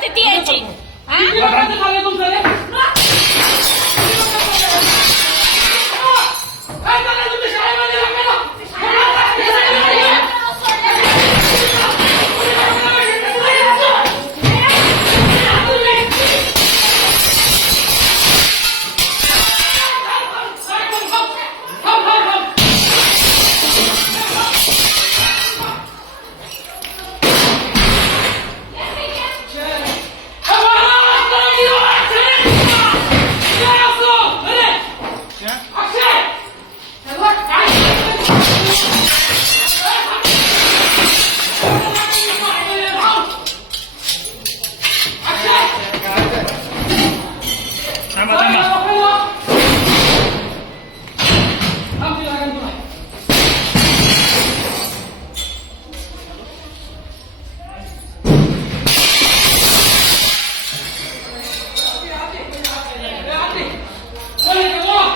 किती यायची हा? किती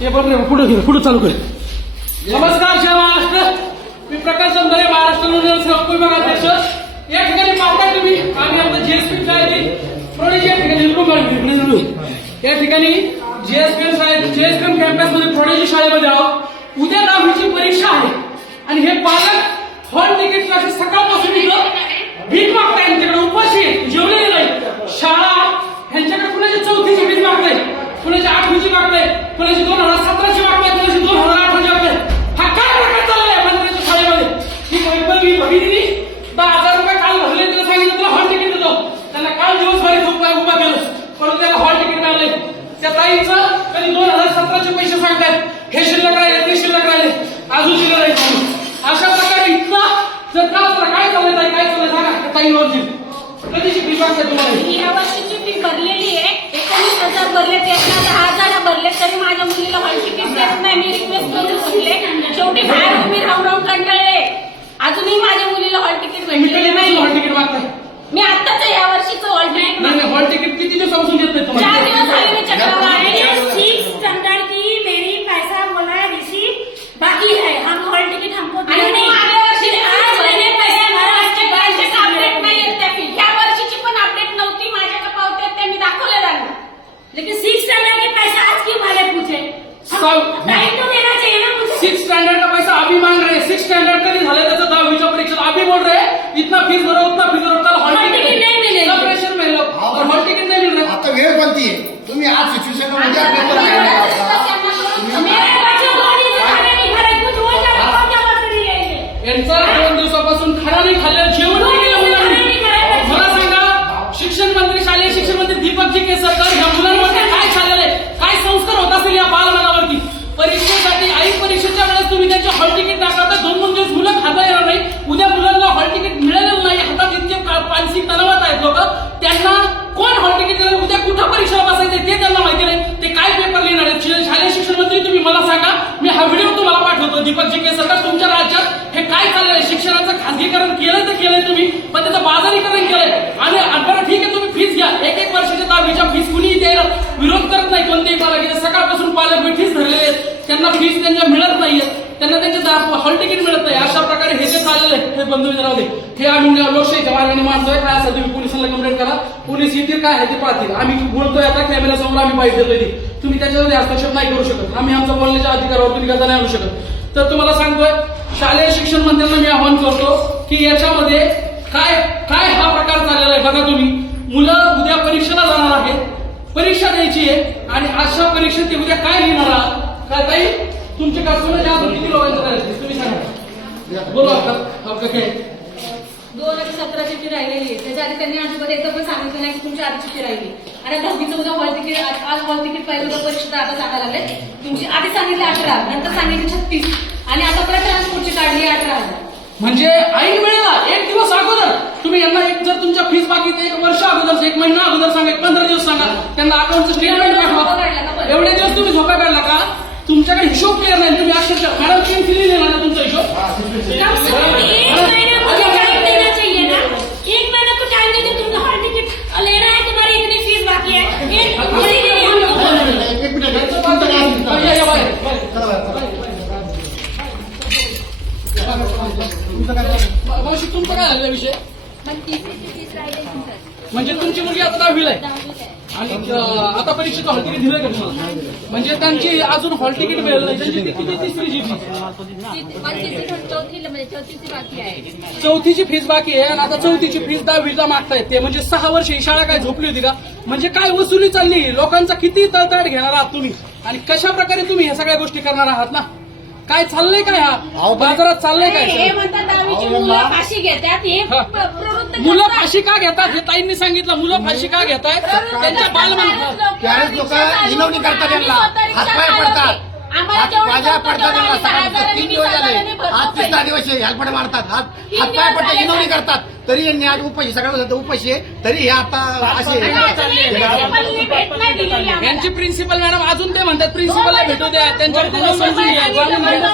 हे बरं पुढे घे पुढे चालू कर. नमस्कार जय महाराष्ट्र. मी प्रकाश चंदरे महाराष्ट्र नूतन विभागाध्यक्ष या ठिकाणी पाहता तुम्ही आम्ही आता जीएसपी शाळेतील प्रोडेजी या ठिकाणी या ठिकाणी जीएसपी शाळेत जीएसपी कॅम्पसमध्ये प्रोडेजी शाळेमध्ये आहोत. उद्या दहावीची परीक्षा आहे. आणि हे पालक हॉल तिकीट असे सकाळपासून इथं भीक मागताय त्यांच्याकडे उपाशी जेवले नाही शाळा ह्यांच्याकडे कुणाची चौथीची भीक मागताय? कुणाची आठवीची मागताय? कुणाची काय प्रकार चाललाय हजार रुपये काल भरले सांगितलं हॉल तिकीट त्यांना त्याला हॉल तिकीट त्या दोन हजार पैसे हे अजून अशा प्रकारे जर काय चालत आहे काय कधीची फी फी भरलेली आहे. एकोणीस हजार भरले त्यातला दहा हजार भरले तरी माझ्या मुलीला हॉल तिकीट देत नाही. मी रिक्वेस्ट करून म्हटले शेवटी बाहेर उभी राहून राहून कंटाळले. अजूनही माझ्या मुलीला हॉल तिकीट तुम्ही कधी नाही हॉल तिकीट मी आत्ताच या वर्षीचं हॉल तिकीट हॉल तिकीट किती दिवसापासून देत नाही चार तुम्हाला दिवस झाले मी चक्रावर आहे सिक्स स्टैंडर्ड की मेरी पैसा बोला रिसीव बाकी है हम हॉल टिकट हमको आणि दिया मग नहीं मागल्या वर्षी फिर आज आज महिने मैंने पैसे पैसे भरा, भरा आजचे उसके बाद पैसे से अपडेट नाही येत त्या फी ह्या वर्षीची पण अपडेट नव्हती माझ्याकडे पावते आहेत, ते मी दाखवले त्यांना लेकिन सिक्स स्टैंडर्ड के पैसा आज क्यों मैंने पूछे सब- टाइम तो देना चाहिए ना मुझे सिक्स स्टैंडर्ड का पैसा अभी मांग रहे हैं सिक्स स्टैंडर्ड कधी झालं त्याचं? दहावीच्या परीक्षेत. अभी बोल रहे हैं इतना फीस भरो उतना फीस भरो कल हॉल नाही मिळेल. सब प्रेशर में लोग और हॉल नहीं मिल रहा आता वेळ कोणती आहे? तुम्ही आज सिच्युएशन उद्या आता पेपर त्यांना नाही कळलं, का? त्यांना कळलं. मेरे बच्चे गाड़ी से खाने नहीं खा रहे कुछ हो जाए कौन जबरदस्ती है ये यांचं दोन दिवसापासून खाना नाही खाल्लं जेवण नाही केलं मुलांनी मला सांगा शिक्षण मंत्री शालेय शिक्षण मंत्री दीपकजी केसरकर ह्या मुलांवरती काय चाललेलं आहे काय संस्कार होत असेल या बालमनावरती परीक्षेसाठी आई परीक्षेच्या वेळेस तुम्ही त्यांचे हॉल तिकीट दाखवता दोन दोन दिवस मुलं खाता येणार नाही उद्या मुलांना हॉल तिकीट मिळालेलं नाही हातात इतके का- मानसिक तणावात आहेत लोक त्यांना कोण हॉल तिकीट देणार उद्या कुठं परीक्षा बसायचं ते त्यांना माहिती नाही ते काय पेपर लिहिणार आहेत शा- शालेय शिक्षण मंत्री तुम्ही मला सांगा मी हा व्हिडिओ तुम्हाला पाठवतो दीपकजी केसरकर तुमच्या राज्यात हे काय चाललंय आहे? शिक्षणाचं खासगीकरण नाही तुम्ही? पण त्याचं बाजारीकरण केलंय. आणि बरं ठीक आहे तुम्ही फीस घ्या. एक एक वर्षाच्या दहावीच्या फीस कुणीही द्यायला विरोध करत नाही कोणतेही पालक सकाळपासून पालक मिठीच धरलेले आहेत. त्यांना फीस त्यांच्या मिळत नाहीये त्यांना त्यांचे हॉल तिकीट मिळत नाही. अशा प्रकारे हे जे चाललेलं आहे हे बंधू विचारावले हे आम्ही लोकशाहीच्या मार्गाने मानतोय काय असेल तुम्ही पोलिसांना कंप्लेंट करा. पोलीस येतील काय आहे ते पाहतील. आम्ही बोलतोय आता कॅमेरा समोर आम्ही पाहिजे देतोय तुम्ही त्याच्यामध्ये हस्तक्षेप नाही करू शकत. आम्ही आमच्या बोलण्याच्या अधिकारावर तुम्ही करता नाही आणू शकत. तर तुम्हाला सांगतोय शालेय शिक्षण मंत्र्यांना मी आवाहन करतो की याच्यामध्ये काय काय हा प्रकार चाललेला आहे बघा तुम्ही. मुलं उद्या परीक्षेला जाणार आहेत. परीक्षा द्यायची आहे आणि अशा परीक्षेत ते उद्या काय लिहिणार आहात? काय ताई तुमचे कस्टमर अजून किती लोकांचं करायचं तुम्ही सांगा. बोला आपलं काय दोन हजार सतराची फी राहिलेली आहे. त्याच्या आधी त्यांनी अजिबात एकदा पण सांगितलं नाही की तुमची आधीची फी राहिली. आणि दहावीचं उद्या हॉल तिकीट आज हॉल तिकीट पाहिजे परीक्षेत आता सांगायला लागले. तुमची आधी सांगितले अठरा नंतर सांगितले छत्तीस. आणि आता परत ट्रान्सपोर्टची काढली अठरा. हजार म्हणजे ऐन वेळेला एक दिवस अगोदर तुम्ही यांना एक जर तुमच्या फीस बाकी एक वर्ष अगोदर एक महिना अगोदर सांगा एक पंधरा दिवस सांगा त्यांना अकाउंटचं स्टेटमेंट पाठवा. एवढे दिवस तुम्ही झोपा काढला का? तुमच्याकडे हिशोब क्लिअर नाही तुम्ही अक्षरशः मॅडम केम नाही तुमचा हिशोब. आता दहावीला आहे. आणि आता परीक्षेचं हॉल तिकीट दिलं का तुम्हाला? म्हणजे त्यांची अजून हॉल तिकीट मिळेल नाही. त्यांची ती- किती तिसरी जी चौथीची चौथीची फीस बाकी आहे आणि आता चौथीची फीस दहावीला मागतायत ते. म्हणजे सहा वर्ष ही शाळा काय झोपली होती का? म्हणजे काय वसुली चालली? लोकांचा किती तळतळ घेणार आहात तुम्ही? आणि कशा प्रकारे तुम्ही ह्या सगळ्या गोष्टी करणार आहात ना? काय चाललंय काय हा? अहो, पण- बाजारात चाललंय हे काय म्हणतात दहावीची अहो, मुलं फाशी घेतात हे. प्रवृत्त मुलं करतात. फाशी का घेतात हे ताईंनी सांगितलं. मुलं फाशी का घेतायत? त्यांच्या त्यावेळेस लोक करतात त्यांना. हातपाय पडतात. हात माझ्या पडतात त्यांना सकाळी. तीन दिवस झाले. आज तीस दहा दिवस हेल्पड मारतात. हात तीन हातपाय दिवस पडतात झाले. करतात. तरी यांनी आज उपाशी सगळं उपाशी आहे. तरी हे आता असे. यांची प्रिन्सिपल मॅडम अजून ते म्हणतात प्रिन्सिपलला भेटू द्या. त्यांना समजून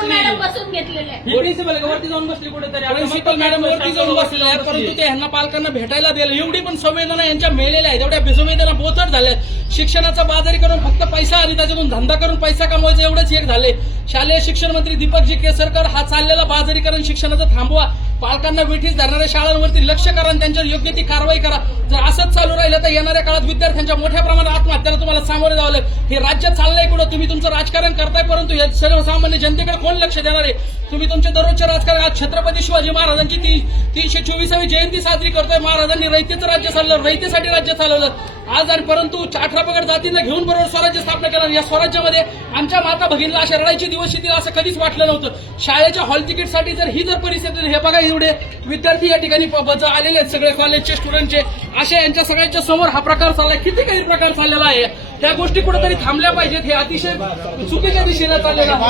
घ्या बसून घेतलेले. प्रिन्सिपल वरती जाऊन बसली कुठेतरी. प्रिन्सिपल मॅडम वरती जाऊन बसलेले आहेत. परंतु ते ह्यांना पालकांना भेटायला दिलं. एवढी पण संवेदना यांच्या मेलेल्या आहेत. एवढ्या बेसंवेदना बोचट झाल्यात शिक्षणाचा बाजारी करून फक्त पैसा आणि त्याच्यातून धंदा करून पैसा कमवायचा एवढंच एक झाले शालेय शिक्षण मंत्री दीपकजी केसरकर हा चाललेला बाजारीकरण शिक्षणाचं थांबवा. पालकांना वेठीस धरणाऱ्या शाळांवरती लक्ष करा आणि त्यांच्यावर योग्य ती कारवाई करा. जर असंच चालू राहिलं तर येणाऱ्या काळात विद्यार्थ्यांच्या मोठ्या प्रमाणात आत्महत्याला तुम्हाला सामोरे जावं लागेल. हे राज्य चाललंय कुठं? तुम्ही तुमचं राजकारण करताय परंतु हे सर्वसामान्य जनतेकडे कोण लक्ष देणार आहे? तुम्ही तुमच्या दररोजच्या राजकारण आज छत्रपती शिवाजी महाराजांची ती तीनशे चोवीसावी जयंती साजरी करतोय. महाराजांनी रयतेचं राज्य चाललं रयतेसाठी राज्य चालवलं. आज आणि परंतु अठरा पगड जातींना घेऊन बरोबर स्वराज्य स्थापना केलं या स्वराज्यामध्ये आमच्या माता भगिनीला अशा रडायची दिवस येतील असं कधीच वाटलं नव्हतं. शाळेच्या हॉल तिकीटसाठी जर ही जर परिस्थिती हे बघा एवढे विद्यार्थी या ठिकाणी आलेले आहेत सगळे कॉलेजचे स्टुडंटचे अशा यांच्या सगळ्यांच्या समोर हा प्रकार चाललाय. किती काही प्रकार चाललेला आहे? त्या गोष्टी कुठेतरी थांबल्या पाहिजेत. हे अतिशय चुकीच्या दिशेला चाललेलं आहे.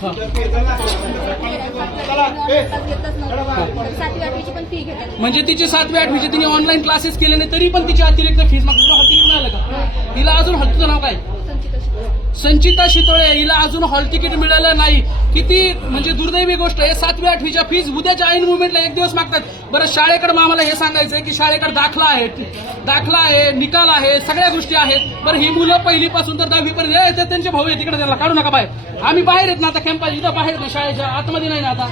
सातवी आठवीची पण फी घेतात म्हणजे तिची सातवी आठवीची तिने ऑनलाईन क्लासेस केले नाही तरी पण तिची अतिरिक्त फीस मागतो तुला हॉल तिकीट मिळालं का? तिला अजून हॉल तुझं नाव काय? संचिता शितोळे. हिला अजून हॉल तिकीट मिळालं नाही. किती म्हणजे दुर्दैवी गोष्ट आहे. सातवी आठवीच्या फीज उद्याच्या ऐन मुवमेंटला एक दिवस मागतात. बरं शाळेकडे मग आम्हाला हे सांगायचं आहे की शाळेकडे दाखला आहे दाखला आहे निकाल आहे सगळ्या गोष्टी आहेत. बरं ही मुलं पहिलीपासून तर दहावी पर्यंत ते त्यांचे भाऊ आहे तिकडे त्यांना काढू नका बाहेर. आम्ही बाहेर आहेत ना आता कॅम्पस इथं बाहेर ना शाळेच्या आतमध्ये नाही ना आता.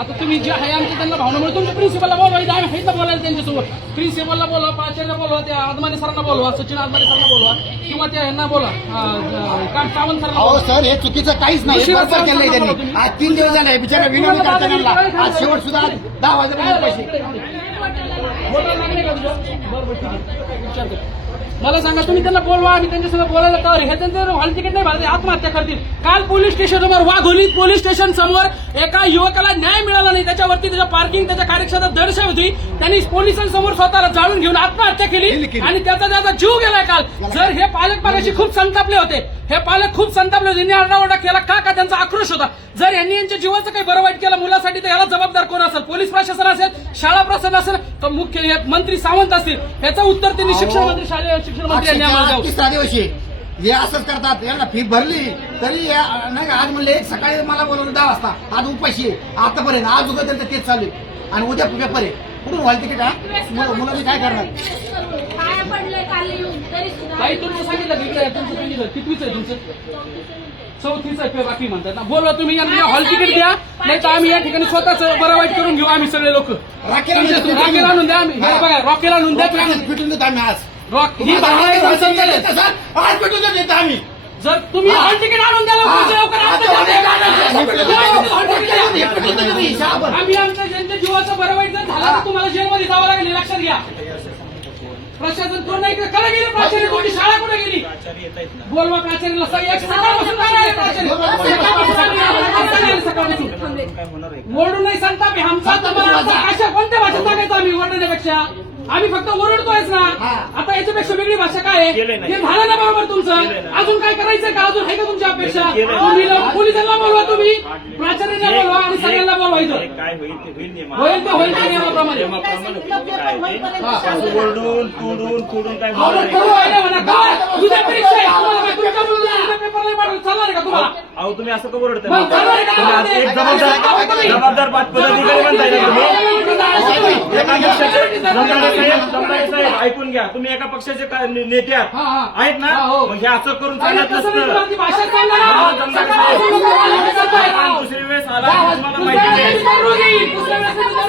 आता तुम्ही जे आहे आमचे त्यांना भावनामुळे तुमच्या प्रिन्सिपलला बोलवा इथं आम्ही ना बोलायला त्यांच्यासोबत. प्रिन्सिपलला बोलवा प्राचार्य बोलवा त्या आदमाने सरांना बोलवा सचिन आदमाने सरांना बोलवा किंवा त्या यांना बोला सावंत सरांना. सर हे चुकीचं काहीच नाही. हे केलंय त्यांनी. आज तीन दिवस झाले बिचारा त्यांना आज शेवट सुद्धा दहा वाजेपर्यंत पैसे मला सांगा तुम्ही त्यांना बोलवा आणि त्यांच्यासंग बोलायला का हे त्यांचं हॉल तिकीट नाही भरले आत्महत्या करतील. काल पोलीस स्टेशन समोर वाघोलीत पोलीस स्टेशन समोर एका युवकाला न्याय मिळाला नाही. त्याच्यावरती त्याच्या पार्किंग त्याच्या कार्यक्षेत्रात दर्शा होती. त्यांनी पोलिसांसमोर स्वतःला जाळून घेऊन आत्महत्या केली आणि त्याचा त्याचा जीव गेलाय काल. जर हे पालक मागाशी खूप संतापले होते हे पालक खूप संतापले होते. यांनी आरडाओरडा केला का का त्यांचा आक्रोश होता? जर यांनी यांच्या जीवाचं काही बरं वाईट केलं मुलासाठी तर याला जबाबदार कोण असेल? पोलीस प्रशासन असेल? शाळा प्रशासन असेल तर मुख्य हे मंत्री सावंत असतील याचं उत्तर त्यांनी शिक्षण मंत्री शालेय शिक्षण मंत्री यांनी आम्हाला द्यावं. आहे. हे असंच करतात यांना फी भरली तरी या- नाही का, आज म्हणले सकाळी मला बोलवलं दहा वाजता आज उपाशी आहे. आतापर्यंत आज उगा त्यांचं तेच चालू आहे. आणि उद्या पेपर आहे. कुठून व्हाल तिकीट हा? मुलं- मुलांनी काय करणार? पाया पडले काल येऊन. तरी सुद्धा काही तुमचं सांगितलं की इकडे तुमचं सांगितलं कितवीच आहे तुमचं? चौथीच किंवा बाकी म्हणतात ना. बोलवा तुम्ही यांना हॉल तिकीट द्या. नाही तर आम्ही या ठिकाणी स्वतःच बरं वाईट करून घेऊ आम्ही सगळे लोक. राखेल आणून देतो. रॉकेल आणून द्या आम्ही. हे. बघा रॉकेल आणून द्या तुम्ही. भेटून देतो आम्ही आज. रॉक ही भावना आहे तुमचं चालेल. आज भेटून देतो आम्ही. जर तुम्ही हॉल तिकीट आणून द्या लवकर आम्ही आमच्या ज्यांच्या जीवाचं बरं वाईट जर झालं तर तुम्हाला जेलमध्ये जावं लागेल हे लक्षात घ्या. प्रशासन कोण नाही कडे गेली प्राचार्य कोणी शाळा कुठे गेली? बोलवा प्राचार्यला सा- एक सकाळपासून काय आहे प्राचार्य? सकाळपासून काय आहे सकाळपासून? ओरडून नाही सांगता मी आमचा भाषा कोणत्या भाषेत सांगायचं आम्ही? ओरडण्यापेक्षा. आम्ही फक्त ओरडतोयच ना. हा. आता याच्यापेक्षा वेगळी भाषा काय आहे? केलंय. हे झालं ना बरोबर केलंय तुमचं. अजून काय करायचंय का? अजून आहे का तुमच्या अपेक्षा? केलंय. पोलिसांना बोलवा तुम्ही. प्राचार्यांना बोलवा आणि सगळ्यांना बोलवायचं काय होईल ते होईल नियमा. होईल ते होईल ते नियमाप्रमाणे. नियमाप्रमाणे होईल? ते काय ते. असं ओरडून तुडून तुडून काय अहो, बोलणार मग करू नाही. आहे म्हणा. काय? उद्या परीक्षा आहे तुम्हाला काय तुमच्या मुलीला उद्या पेपर नाही पाठवलं? चालणार आहे का तुम्हाला? अहो तुम्ही असं का ओरडताय? मग चालणार आहे का? तुम्ही आज एक जबाबदार जबाबदार पदाधिकारी म्हणताय ना तुम्ही? एका जमदाडे साहेब जमदाडे साहेब ऐकून घ्या तुम्ही एका पक्षाचे ने- नेते आहात. हा, हा. आहेत ना हा, हो. मग हे असं करून अरे चालत कसं मी तुम्हाला ती नसतं हा? जमदाडे साहेब. हे दुसरी वेळेस आला की तुम्हाला दुसऱ्या माहिती आहे.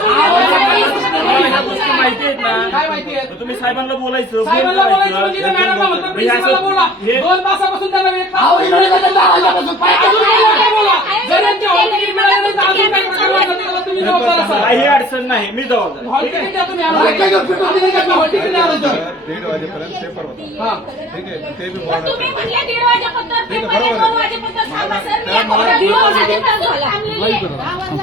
तुम्हाला ह्या गोष्टी माहिती आहेत ना काय माहिती? मग तुम्ही साहेबांना बोलायचं साहेबांना बोलायचं. म्हणजे मॅडमला हे प्रिन्सिपलला असं- बोला हे- दोन तासापासून त्यांना अजून काय नका बोला जर यांची हॉल तिकीट मिळालं नाही तर अजून काय प्रकार जबाबदार असाल काही अडचण नाही मी जबाबदार हॉल तिकीट द्या तुम्ही आम्हाला. हॉल तिकीट द्या आम्हाला. दीड वाजेपर्यंत पेपर होता हा. ठीक आहे ते बी पण बोर्डात तुम्ही आहे. म्हणले दीड वाजेपर्यंत ठीक आहे, पेपर आहे, बरोबर आहे. दोन वाजेपर्यंत थांबा सर मी त्या आता मला- दीड वाजेपर्यंत थांबलेली आहे.